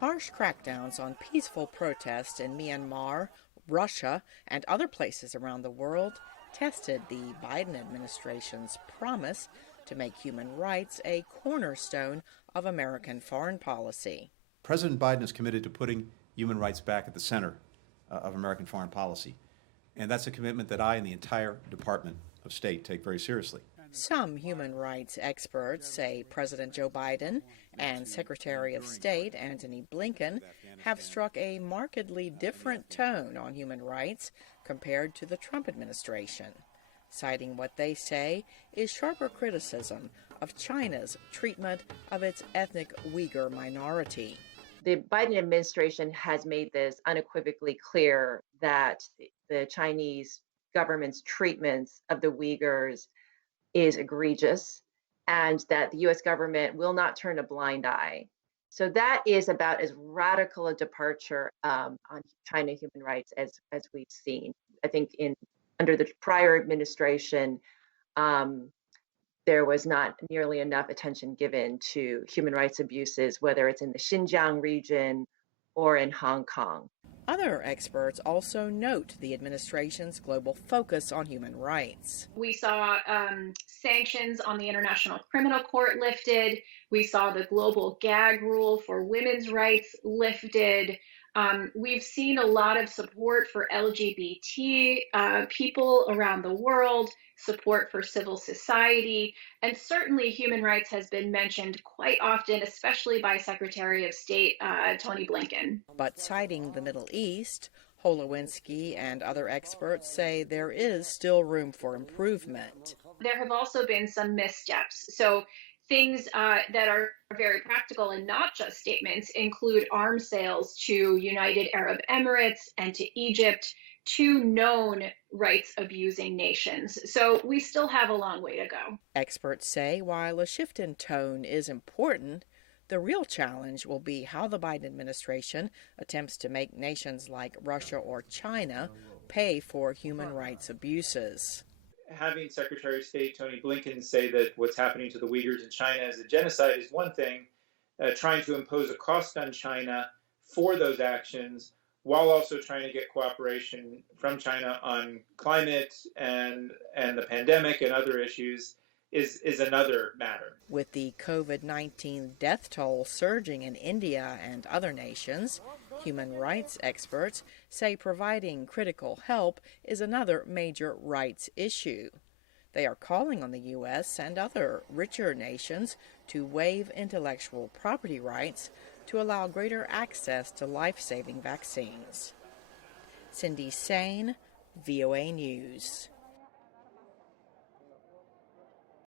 Harsh crackdowns on peaceful protests in Myanmar, Russia, and other places around the world tested the Biden administration's promise to make human rights a cornerstone of American foreign policy. President Biden is committed to putting human rights back at the center of American foreign policy. And that's a commitment that I and the entire Department of State take very seriously. Some human rights experts say President Joe Biden and Secretary of State Antony Blinken have struck a markedly different tone on human rights compared to the Trump administration, citing what they say is sharper criticism of China's treatment of its ethnic Uyghur minority. The Biden administration has made this unequivocally clear that the Chinese government's treatments of the Uyghurs is egregious and that the U.S. government will not turn a blind eye. So that is about as radical a departure on China human rights as we've seen. I think under the prior administration, there was not nearly enough attention given to human rights abuses, whether it's in the Xinjiang region or in Hong Kong. Other experts also note the administration's global focus on human rights. We saw sanctions on the International Criminal Court lifted. We saw the global gag rule for women's rights lifted. We've seen a lot of support for LGBT people around the world, support for civil society, and certainly human rights has been mentioned quite often, especially by Secretary of State Tony Blinken. But citing the Middle East, Holowinski and other experts say there is still room for improvement. There have also been some missteps. So things that are very practical and not just statements include arms sales to United Arab Emirates and to Egypt, two known rights abusing nations. So we still have a long way to go. Experts say while a shift in tone is important, the real challenge will be how the Biden administration attempts to make nations like Russia or China pay for human rights abuses. Having Secretary of State Tony Blinken say that what's happening to the Uyghurs in China is a genocide is one thing. Trying to impose a cost on China for those actions while also trying to get cooperation from China on climate and the pandemic and other issues is another matter. With the COVID-19 death toll surging in India and other nations, human rights experts say providing critical help is another major rights issue. They are calling on the U.S. and other richer nations to waive intellectual property rights to allow greater access to life-saving vaccines. Cindy Saine, VOA News.